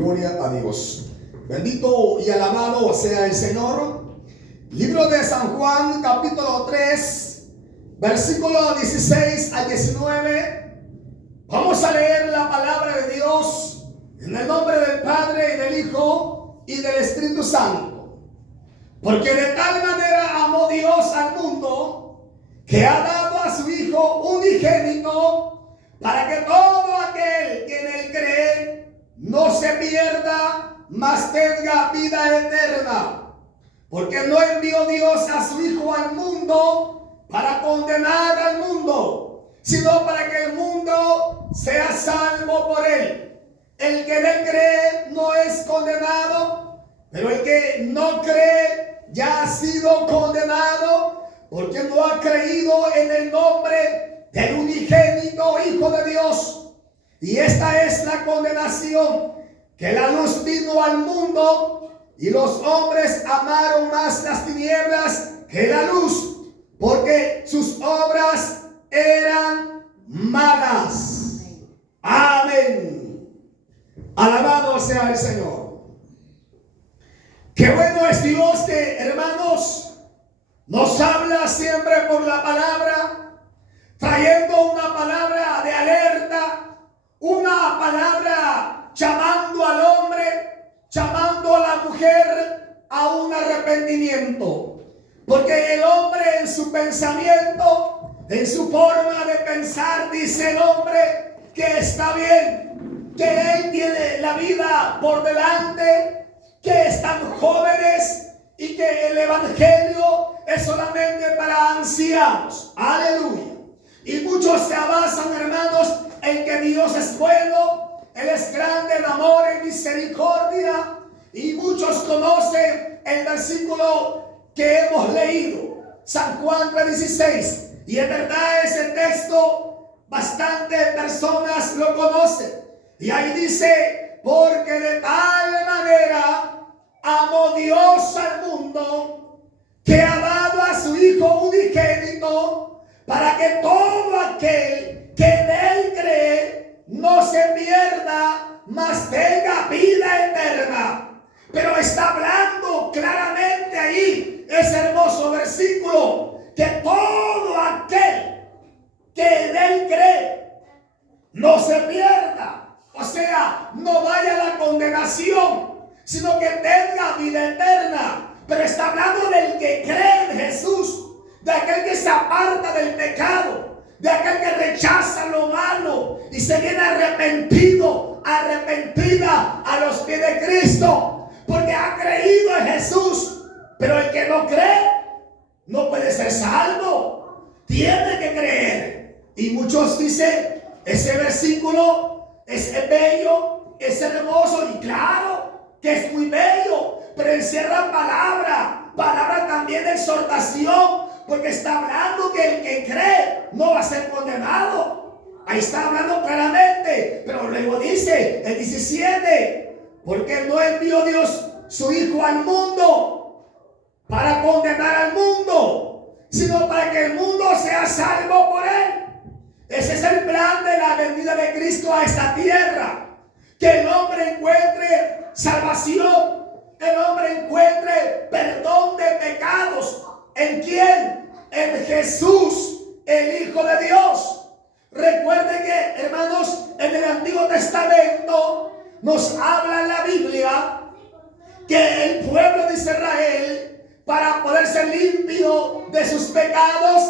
Gloria a Dios. Bendito y alabado sea el Señor. Libro de San Juan, capítulo 3, versículo 16 al 19. Vamos a leer la palabra de Dios en el nombre del Padre y del Hijo y del Espíritu Santo. Porque de tal manera amó Dios al mundo que ha dado a su Hijo unigénito, para que todo aquel que en él cree no se pierda, mas tenga vida eterna. Porque no envió Dios a su Hijo al mundo para condenar al mundo, sino para que el mundo sea salvo por él. El que en él cree no es condenado, pero el que no cree ya ha sido condenado, porque no ha creído en el nombre del unigénito Hijo de Dios. Y esta es la condenación, que la luz vino al mundo, y los hombres amaron más las tinieblas que la luz, porque sus obras eran malas. Amén. Alabado sea el Señor. Qué bueno es Dios que, hermanos, nos habla siempre por la palabra, trayendo una palabra de alerta, una palabra llamando al hombre, llamando a la mujer a un arrepentimiento. Porque el hombre en su pensamiento, en su forma de pensar, dice el hombre que está bien, que él tiene la vida por delante, que están jóvenes y que el evangelio es solamente para ancianos. Aleluya. Y muchos se basan, hermanos, en que Dios es bueno, Él es grande en amor y misericordia. Y muchos conocen el versículo que hemos leído, San Juan 3:16. Y en verdad ese texto bastantes personas lo conocen. Y ahí dice: porque de tal manera amó Dios al mundo, que ha dado a su Hijo unigénito, para que todo aquel que en él cree no se pierda, mas tenga vida eterna. Pero está hablando claramente ahí, ese hermoso versículo, que todo aquel que en él cree no se pierda, o sea, no vaya a la condenación, sino que tenga vida eterna. Pero está hablando del que cree en Jesús, de aquel que se aparta del pecado, de aquel que rechaza lo malo y se viene arrepentido, arrepentida a los pies de Cristo, porque ha creído en Jesús. Pero el que no cree no puede ser salvo, tiene que creer. Y muchos dicen: ese versículo es bello, es hermoso, y claro que es muy bello, pero encierra palabra también de exhortación, porque está hablando que el que cree no va a ser condenado. Ahí está hablando claramente. Pero luego dice el 17: porque no envió Dios su Hijo al mundo para condenar al mundo, sino para que el mundo sea salvo por él. Ese es el plan de la venida de Cristo a esta tierra, que el hombre encuentre salvación, el hombre encuentre perdón de pecados. ¿En quién? En Jesús, el Hijo de Dios. Recuerden que, hermanos, en el Antiguo Testamento nos habla en la Biblia que el pueblo de Israel, para poder ser limpio de sus pecados,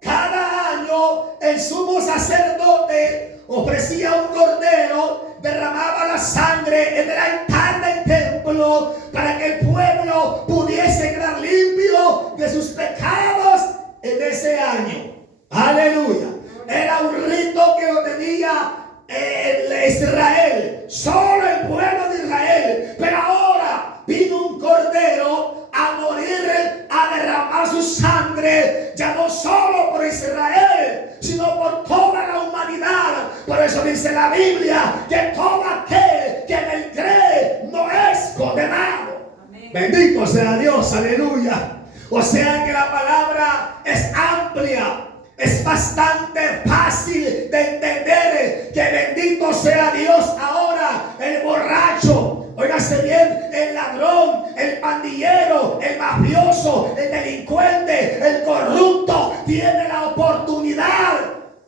cada año el sumo sacerdote ofrecía un cordero, derramaba la sangre en el altar del templo, para que el pueblo pudiese quedar limpio de sus pecados en ese año. Aleluya. Era un rito que lo tenía Israel, solo el pueblo de Israel. Pero ahora vino un cordero a morir, a derramar su sangre, ya no solo por Israel, sino por toda la humanidad. Por eso dice la Biblia que todo aquel que en él cree no es condenado. Amén. Bendito sea Dios, aleluya. O sea que la palabra es amplia. Es bastante fácil de entender que bendito sea Dios ahora. El borracho, mafioso, el delincuente, el corrupto tiene la oportunidad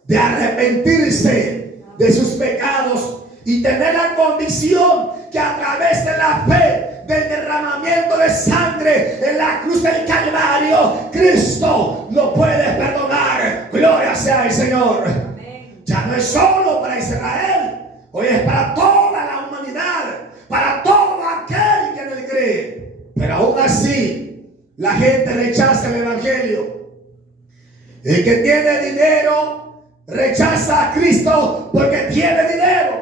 de arrepentirse de sus pecados y tener la convicción que a través de la fe del derramamiento de sangre en la cruz del Calvario, Cristo lo puede perdonar. Gloria sea el Señor. Amén. Ya no es solo para Israel, hoy es para toda la humanidad, para todo aquel que en él cree. Pero aún así, la gente rechaza el evangelio. El que tiene dinero rechaza a Cristo porque tiene dinero.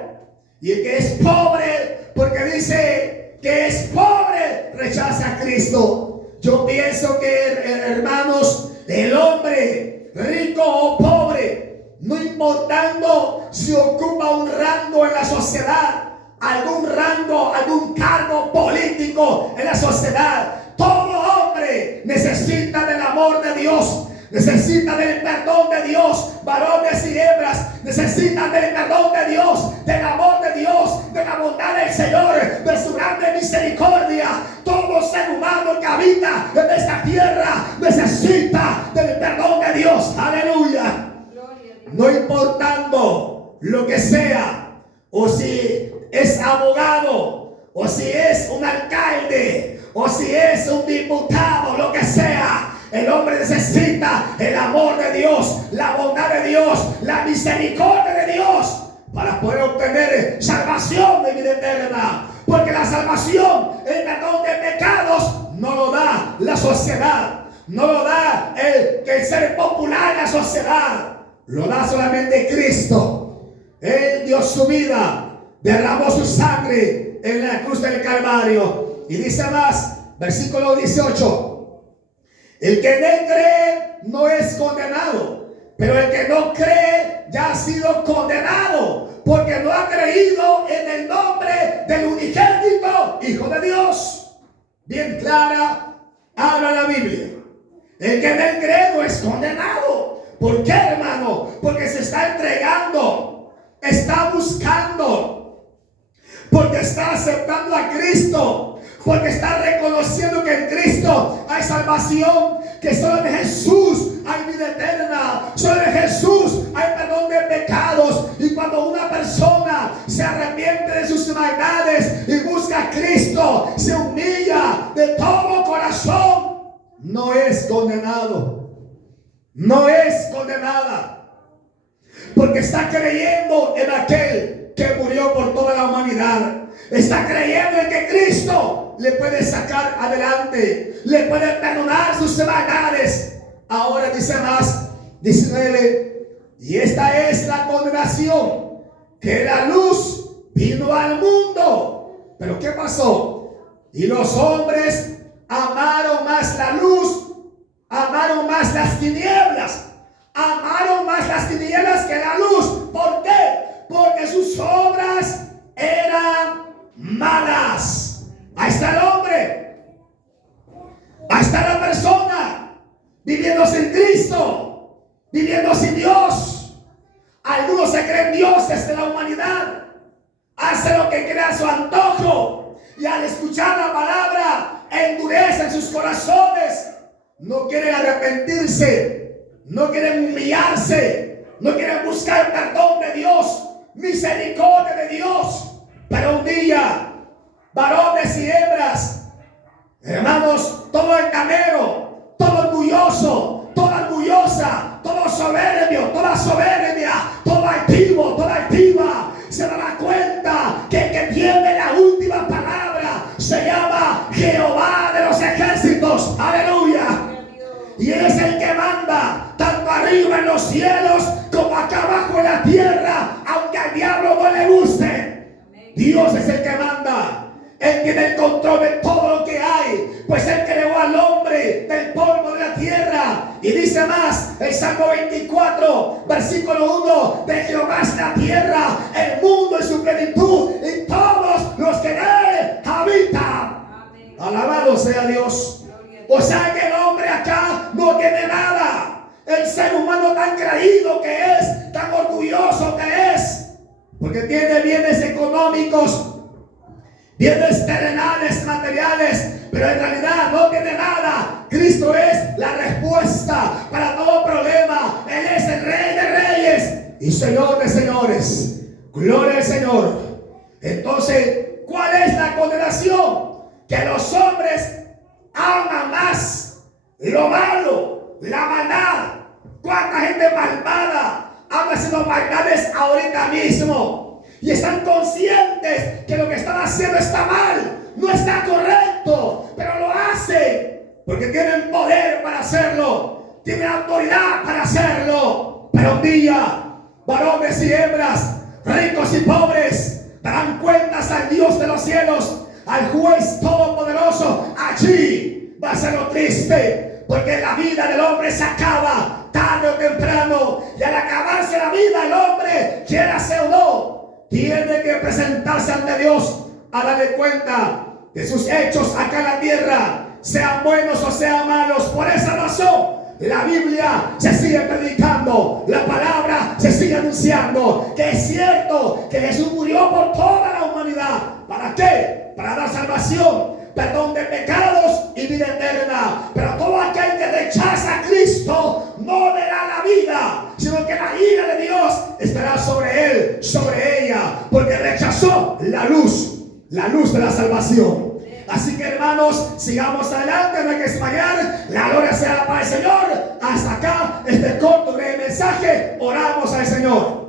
Y el que es pobre porque dice que es pobre rechaza a Cristo. Yo pienso que, hermanos, el hombre rico o pobre, no importando si ocupa un rango en la sociedad, algún rango, algún cargo político en la sociedad, todo hombre necesita del amor de Dios, necesita del perdón de Dios. Varones y hembras necesitan del perdón de Dios, del amor de Dios, de la bondad del Señor, de su grande misericordia. Todo ser humano que habita en esta tierra necesita del perdón de Dios. Aleluya. No importando lo que sea, o si es abogado, o si es un alcalde, o si es un diputado, lo que sea, el hombre necesita el amor de Dios, la bondad de Dios, la misericordia de Dios para poder obtener salvación de vida eterna. Porque la salvación, el perdón de pecados, no lo da la sociedad, no lo da el ser popular en la sociedad, lo da solamente Cristo. Él dio su vida, derramó su sangre en la cruz del Calvario. Y dice más, versículo 18: el que en él cree no es condenado, pero el que no cree ya ha sido condenado, porque no ha creído en el nombre del unigénito Hijo de Dios. Bien clara habla la Biblia. El que en él cree no es condenado. ¿Por qué, hermano? Porque se está entregando, está buscando, porque está aceptando a Cristo, porque está reconociendo que en Cristo hay salvación, que solo en Jesús hay vida eterna, solo en Jesús hay perdón de pecados. Y cuando una persona se arrepiente de sus maldades y busca a Cristo, se humilla de todo corazón, no es condenado, no es condenada, porque está creyendo en aquel que murió por toda la humanidad. Está creyendo en que Cristo le puede sacar adelante, le puede perdonar sus maldades. Ahora dice más, 19: y esta es la condenación, que la luz vino al mundo. Pero ¿qué pasó? Y los hombres amaron más la luz, amaron más las tinieblas, amaron más las tinieblas que la luz. ¿Por qué? Porque sus obras eran malas. Ahí está el hombre, ahí está la persona viviendo sin Cristo, viviendo sin Dios. Algunos se creen dioses de la humanidad, hacen lo que crea su antojo, y al escuchar la palabra endurecen sus corazones. No quieren arrepentirse, no quieren humillarse, no quieren buscar el perdón de Dios, misericordia de Dios. Pero un día, varones y hembras, hermanos, todo altanero, todo orgulloso, toda orgullosa, todo soberbio, toda soberbia, todo altivo, toda altiva, se dará cuenta que el que tiene la última palabra se llama Jehová de los ejércitos. Aleluya. Y Él es el que manda, tanto arriba en los cielos como acá abajo en la tierra, aunque al diablo no le guste. Dios es el que manda. Él tiene el control de todo lo que hay, pues Él creó al hombre del polvo de la tierra. Y dice más, el Salmo 24, versículo 1: de Jehová es la tierra, el mundo y su plenitud, y todos los que en él habitan. Amén. Alabado sea Dios. O sea que el hombre acá no tiene nada. El ser humano tan creído que es, tan orgulloso que es, porque tiene bienes económicos, bienes terrenales, materiales, pero en realidad no tiene nada. Cristo es la respuesta para todo problema. Él es el Rey de Reyes y Señor de señores. Gloria al Señor. Entonces, ¿cuál es la condenación? Que los hombres aman más lo malo, la maldad. ¿Cuánta gente malvada anda haciendo maldades ahorita mismo? Y están conscientes que lo que están haciendo está mal, no está correcto, pero lo hacen porque tienen poder para hacerlo, tienen autoridad para hacerlo. Pero un día, varones y hembras, ricos y pobres, darán cuentas al Dios de los cielos, al juez todopoderoso. Allí va a ser lo triste, porque la vida del hombre se acaba tarde o temprano, y al acabarse la vida el hombre, quiera sea o no, tiene que presentarse ante Dios a darle cuenta de sus hechos acá en la tierra, sean buenos o sean malos. Por esa razón la Biblia se sigue predicando, la palabra se sigue anunciando, que es cierto que Jesús murió por toda la humanidad. ¿Para qué? Para dar salvación, perdón de pecados y vida eterna. Pero todo aquel que rechaza a Cristo no verá la vida, sino que la ira de Dios estará sobre él, sobre ella, porque rechazó la luz de la salvación. Así que, hermanos, sigamos adelante, no hay que desmayar. La gloria sea para el Señor. Hasta acá este corto breve mensaje. Oramos al Señor.